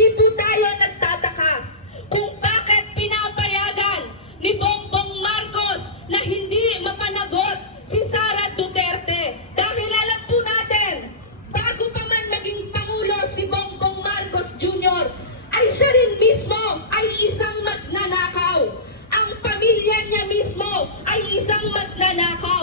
hindi po tayo nagtataka kung bakit pinapayagan ni Bongbong Marcos na hindi mapanagot si Sara Duterte. Dahil alam po natin, bago pa man naging Pangulo si Bongbong Marcos Jr., ay siya rin mismo ay isang magnanakaw. Ang pamilya niya mismo ay isang magnanakaw.